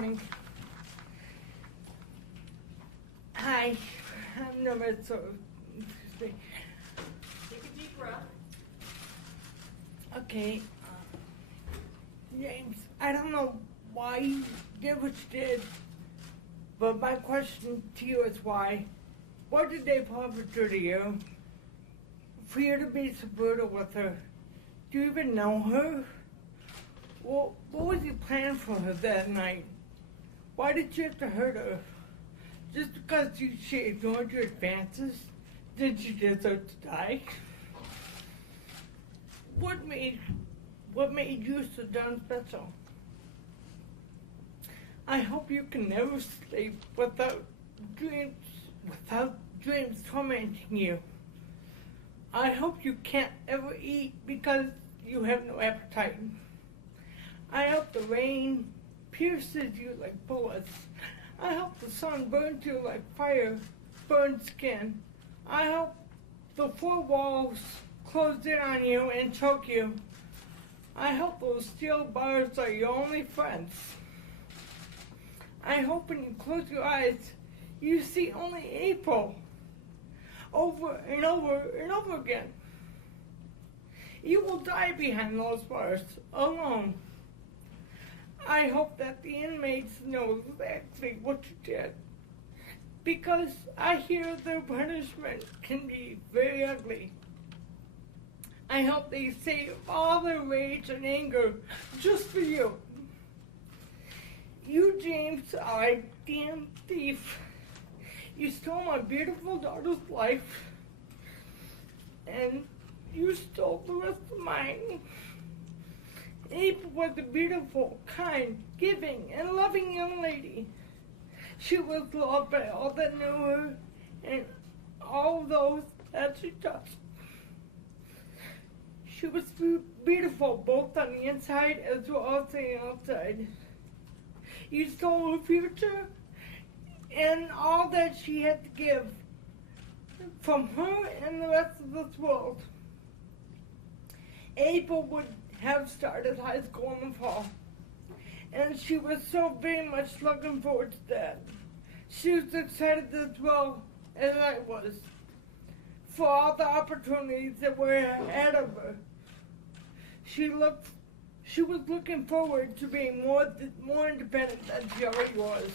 morning. Hi, I'm nervous, so excuse me. Take a deep breath. Okay, James, I don't know why you did what you did, but my question to you is why? What did they probably do to you? For you to be so brutal with her? Do you even know her? Well, what was your plan for her that night? Why did you have to hurt her? Just because she ignored your advances? Did she deserve to die? What made you so darn special? I hope you can never sleep without dreams tormenting you. I hope you can't ever eat because you have no appetite. I hope the rain pierces you like bullets. I hope the sun burns you like fire burns skin. I hope the four walls close in on you and choke you. I hope those steel bars are your only friends. I hope when you close your eyes, you see only April over and over and over again. You will die behind those bars, alone. I hope that the inmates know exactly what you did, because I hear their punishment can be very ugly. I hope they save all their rage and anger just for you. You, James, are a damn thief. You stole my beautiful daughter's life, and you stole the rest of mine. April was a beautiful, kind, giving, and loving young lady. She was loved by all that knew her and all those that she touched. She was beautiful both on the inside as well as the outside. You stole her future and all that she had to give from her and the rest of this world. April would have started high school in the fall, and she was so very much looking forward to that. She was excited as well as I was for all the opportunities that were ahead of her. She was looking forward to being more independent than she already was.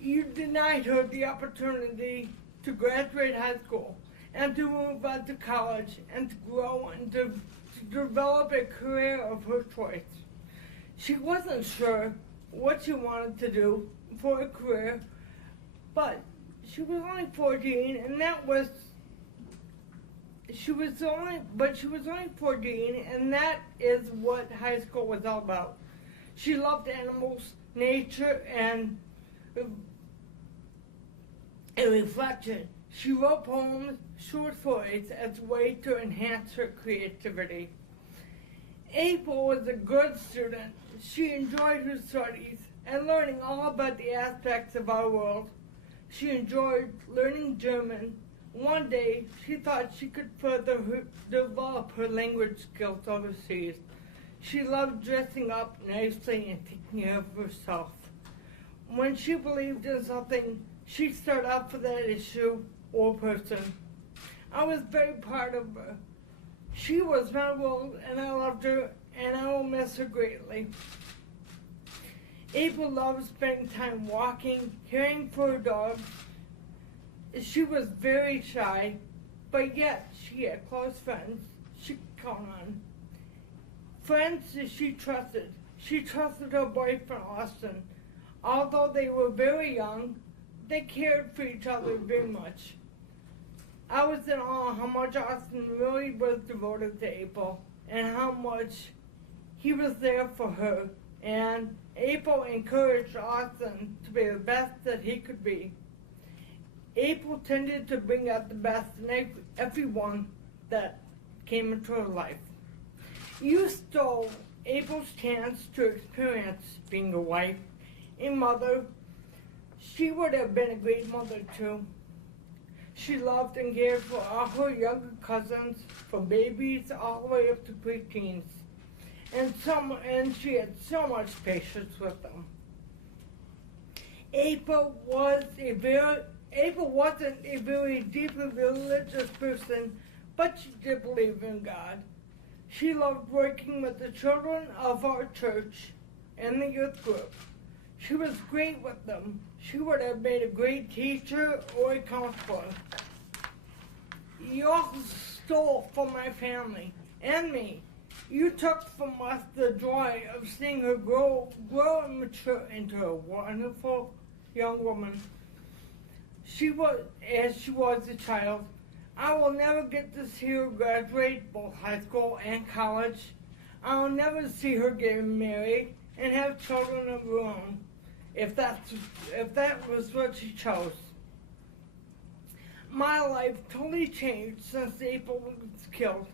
You denied her the opportunity to graduate high school and to move on to college and to grow and to develop a career of her choice. She wasn't sure what she wanted to do for a career, but she was only 14, and she was only 14, and that is what high school was all about. She loved animals, nature, and a reflection. She wrote poems, short stories as a way to enhance her creativity. April was a good student. She enjoyed her studies and learning all about the aspects of our world. She enjoyed learning German. One day, she thought she could further develop her language skills overseas. She loved dressing up nicely and taking care of herself. When she believed in something, she started out for that issue or person. I was very proud of her. She was my world, and I loved her, and I will miss her greatly. April loved spending time walking, caring for her dog. She was very shy, but yet she had close friends she could count on. Friends that she trusted. She trusted her boyfriend, Austin. Although they were very young, they cared for each other very much. I was in awe how much Austin really was devoted to April and how much he was there for her. And April encouraged Austin to be the best that he could be. April tended to bring out the best in everyone that came into her life. You stole April's chance to experience being a wife, a mother. She would have been a great mother too. She loved and cared for all her younger cousins, from babies all the way up to preteens. And she had so much patience with them. April wasn't a very deeply religious person, but she did believe in God. She loved working with the children of our church and the youth group. She was great with them. She would have made a great teacher or a counselor. You also stole from my family and me. You took from us the joy of seeing her grow and mature into a wonderful young woman. She was a child. I will never get to see her graduate both high school and college. I will never see her get married and have children of her own, if that was what she chose. My life totally changed since April was killed.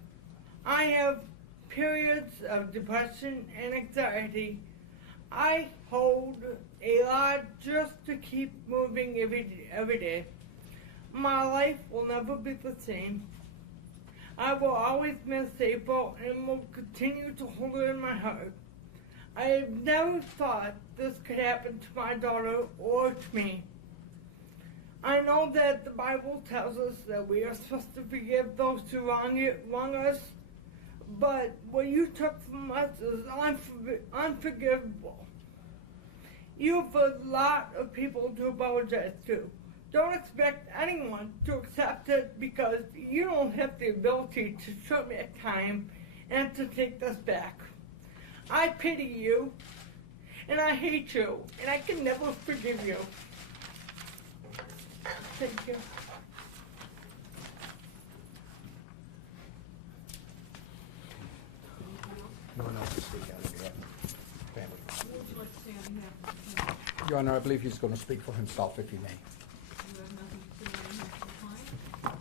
I have periods of depression and anxiety. I hold a lot just to keep moving every day. My life will never be the same. I will always miss April and will continue to hold her in my heart. I have never thought this could happen to my daughter or to me. I know that the Bible tells us that we are supposed to forgive those who wrong us, but what you took from us is unforgivable. You have a lot of people to apologize to. Don't expect anyone to accept it because you don't have the ability to show me a time and to take this back. I pity you, and I hate you, and I can never forgive you. Thank you. No one else to speak out of your family. Who would you like to say on behalf of the family? Your Honor, I believe he's going to speak for himself, if he may. You have nothing to say on behalf of the client?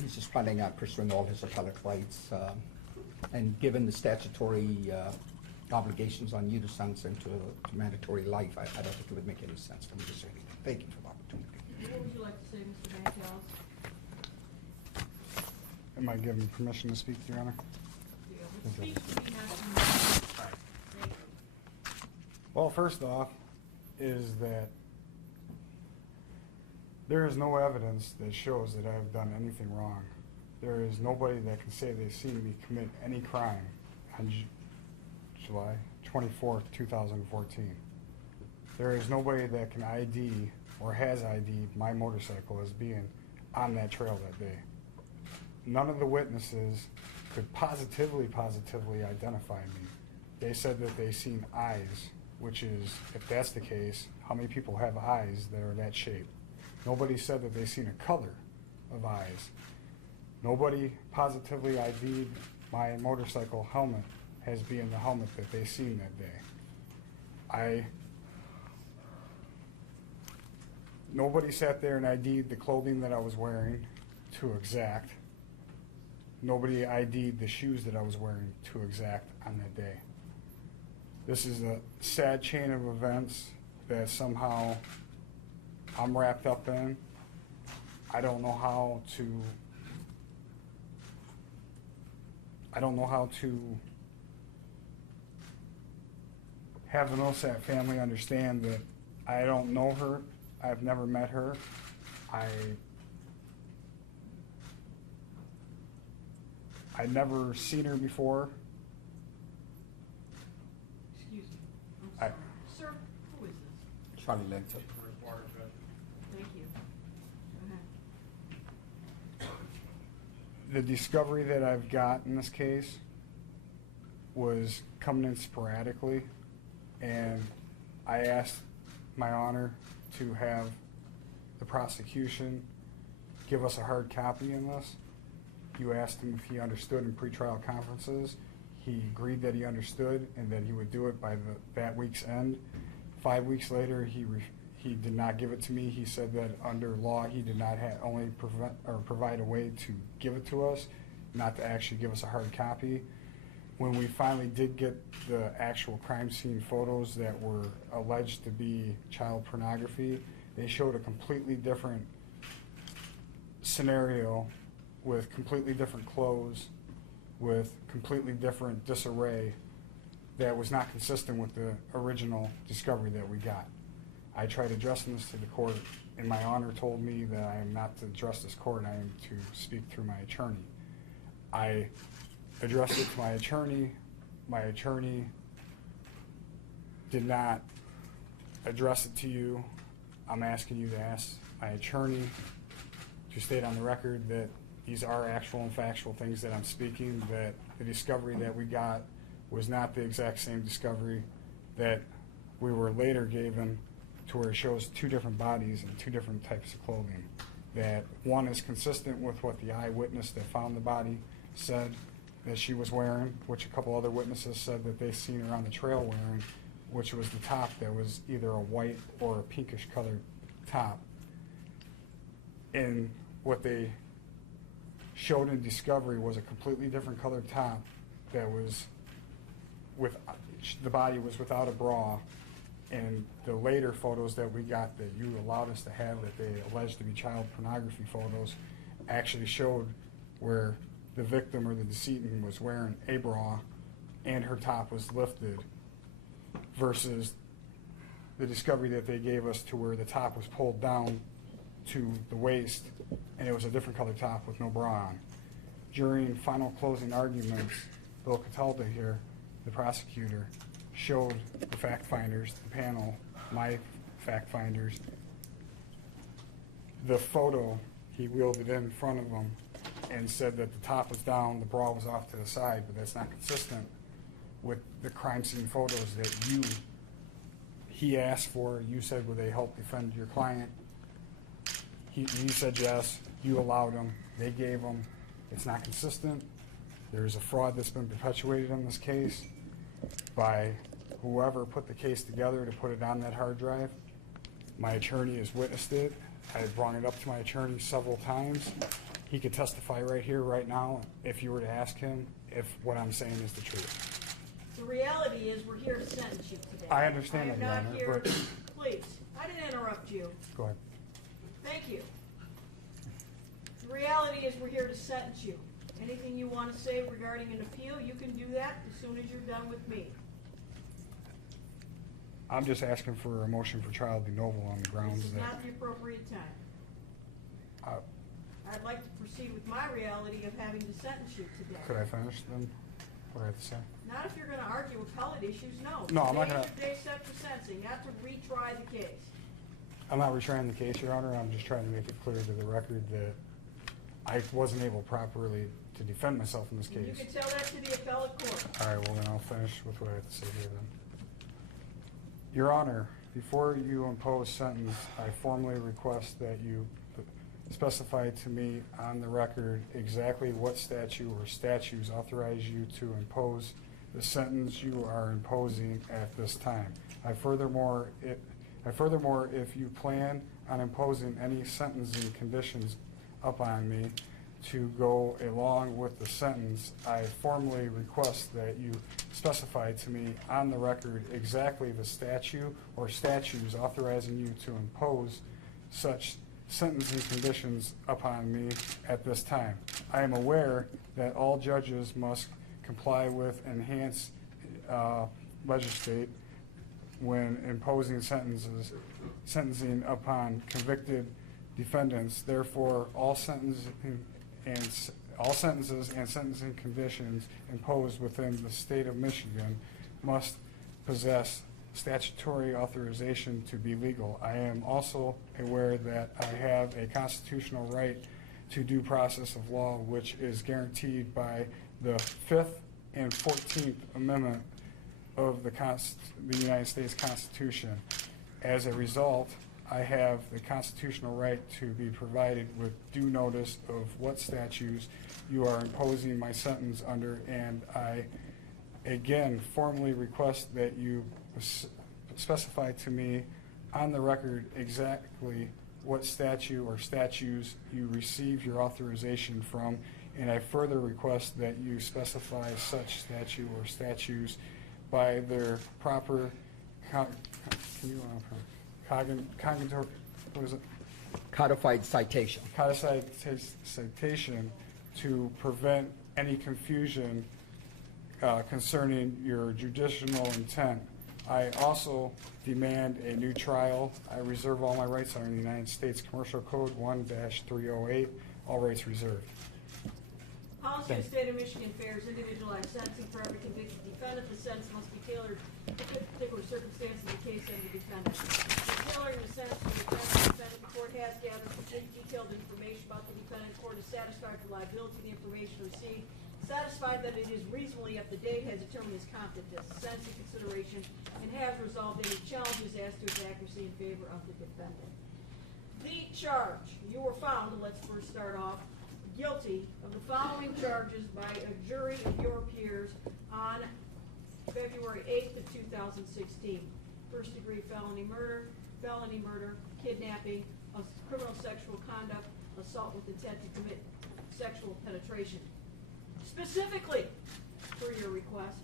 He's just planning on pursuing all his appellate rights, and given the statutory obligations on you to sentence him to mandatory life, I don't think it would make any sense for me to say anything. Thank you for the opportunity. What would you like to say, Mr. VanCallis? Am I given permission to speak, Your Honor? Speak to me, Mr. Well, first off, is that there is no evidence that shows that I have done anything wrong. There is nobody that can say they've seen me commit any crime on July 24th, 2014. There is nobody that can ID or has ID'd my motorcycle as being on that trail that day. None of the witnesses could positively identify me. They said that they seen eyes, which is, if that's the case, how many people have eyes that are that shape? Nobody said that they seen a color of eyes. Nobody positively ID'd my motorcycle helmet as being the helmet that they seen that day. Nobody sat there and ID'd the clothing that I was wearing to exact. Nobody ID'd the shoes that I was wearing to exact on that day. This is a sad chain of events that somehow I'm wrapped up in. I don't know how to have the Millsap family understand that I don't know her. I've never met her. I'd never seen her before. Excuse me. I'm sorry. Sir, who is this? Charlie Linton. Thank you. Go ahead. The discovery that I've got in this case was coming in sporadically, and I asked my honor to have the prosecution give us a hard copy in this. You asked him if he understood in pretrial conferences. He agreed that he understood and that he would do it by that week's end. 5 weeks later, he did not give it to me. He said that under law, he did not only provide a way to give it to us, not to actually give us a hard copy. When we finally did get the actual crime scene photos that were alleged to be child pornography, they showed a completely different scenario with completely different clothes, with completely different disarray that was not consistent with the original discovery that we got. I tried addressing this to the court, and my honor told me that I am not to address this court, I am to speak through my attorney. I addressed it to my attorney. My attorney did not address it to you. I'm asking you to ask my attorney to state on the record that these are actual and factual things that I'm speaking, that the discovery that we got was not the exact same discovery that we were later given, to where it shows two different bodies and two different types of clothing. That one is consistent with what the eyewitness that found the body said that she was wearing, which a couple other witnesses said that they seen her on the trail wearing, which was the top that was either a white or a pinkish colored top. And what they showed in discovery was a completely different colored top that was with, the body was without a bra. And the later photos that we got that you allowed us to have, that they alleged to be child pornography photos, actually showed where the victim or the decedent was wearing a bra and her top was lifted, versus the discovery that they gave us to where the top was pulled down to the waist and it was a different color top with no bra on. During final closing arguments, Bill Cataldo here, the prosecutor, showed the fact finders, the panel, my fact finders, the photo. He wheeled it in front of them and said that the top was down, the bra was off to the side, but that's not consistent with the crime scene photos that he asked for. You said, would they help defend your client? He said yes. You allowed them. They gave them. It's not consistent. There's a fraud that's been perpetuated in this case by whoever put the case together to put it on that hard drive. My attorney has witnessed it. I had brought it up to my attorney several times. He could testify right here, right now, if you were to ask him if what I'm saying is the truth. The reality is, we're here to sentence you today. I understand that, Your I'm not Honor, here, but- please, I didn't interrupt you. Go ahead. Thank you. The reality is, we're here to sentence you. Anything you want to say regarding an appeal, you can do that as soon as you're done with me. I'm just asking for a motion for trial de novo on the grounds This is that... not the appropriate time. I'd like to proceed with my reality of having to sentence you today. Could I finish then, what I have to say? Not if you're gonna argue appellate issues, no. No, I'm not gonna- Today's your day set for sentencing, not to retry the case. I'm not retrying the case, Your Honor. I'm just trying to make it clear to the record that I wasn't able properly to defend myself in this And you case. can tell that to the appellate court. All right, well then I'll finish with what I have to say here then. Your Honor, before you impose sentence, I formally request that you specify to me on the record exactly what statute or statutes authorize you to impose the sentence you are imposing at this time. Furthermore, if you plan on imposing any sentencing conditions upon me to go along with the sentence, I formally request that you specify to me on the record exactly the statute or statutes authorizing you to impose such sentencing conditions upon me at this time. I am aware that all judges must comply with enhanced legislate when imposing sentencing upon convicted defendants. Therefore, all sentences and sentencing conditions imposed within the state of Michigan must possess statutory authorization to be legal. I am also aware that I have a constitutional right to due process of law, which is guaranteed by the 5th and 14th Amendment of the United States Constitution. As a result, I have the constitutional right to be provided with due notice of what statutes you are imposing my sentence under, and I again formally request that you specify to me on the record exactly what statute or statutes you receive your authorization from, and I further request that you specify such statute or statutes by their proper Codified citation. codified citation to prevent any confusion concerning your judicial intent I also demand a new trial. I reserve all my rights under the United States Commercial Code 1-308, all rights reserved. Policy of the State of Michigan favors individualized sentencing for every convicted defendant. The sentence must be tailored to the particular circumstances of the case and the defendant. In tailoring the sentence to the defendant, the court has gathered detailed information about the defendant. The court is satisfied with the liability of the information received, satisfied that it is reasonably up to date, has determined his competence, sentencing consideration, and has resolved any challenges as to its accuracy in favor of the defendant. The charge. You were found, let's first start off, guilty of the following charges by a jury of your peers on February 8th of 2016. First-degree felony murder, kidnapping, criminal sexual conduct, assault with intent to commit sexual penetration. Specifically, for your request,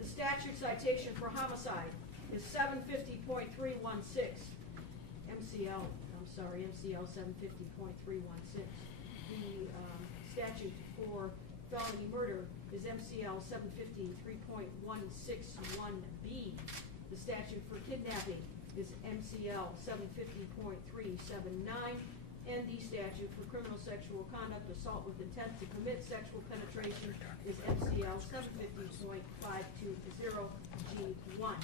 the statute citation for homicide is 750.316 MCL 750.316. The statute for felony murder is MCL 753.161B. The statute for kidnapping is MCL 750.379. And the statute for criminal sexual conduct, assault with intent to commit sexual penetration is MCL 750.520G1.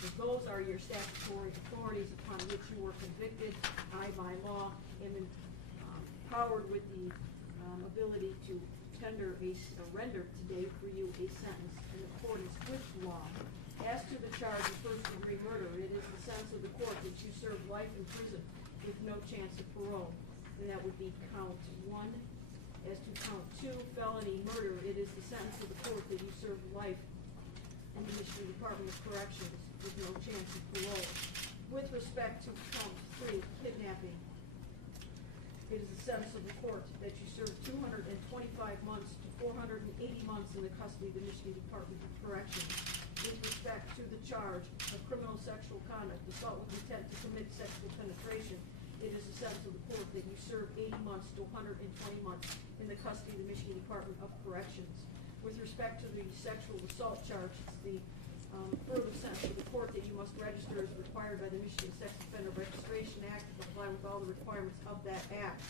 So those are your statutory authorities upon which you were convicted. I, by law, am empowered with the ability to render today for you a sentence in accordance with law. As to the charge of first-degree murder, it is the sentence of the court that you serve life in prison with no chance of parole. And that would be count 1. As to count 2, felony murder, it is the sentence of the court that you serve life in the Michigan Department of Corrections with no chance of parole. With respect to count 3, kidnapping, it is the sentence of the court that you serve 225 months to 480 months in the custody of the Michigan Department of Corrections. With respect to the charge of criminal sexual conduct, assault with intent to commit sexual penetration, it is the sentence of the court that you serve 80 months to 120 months in the custody of the Michigan Department of Corrections. With respect to the sexual assault charge, it's the further sentence of the court that you must register as required by the Michigan Sex Offender Registration Act to comply with all the requirements of that act.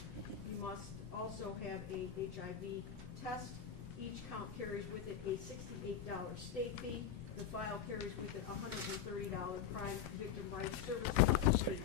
You must also have a HIV test. Each count carries with it a $68 state fee. The file carries with it $130 crime victim rights services fee.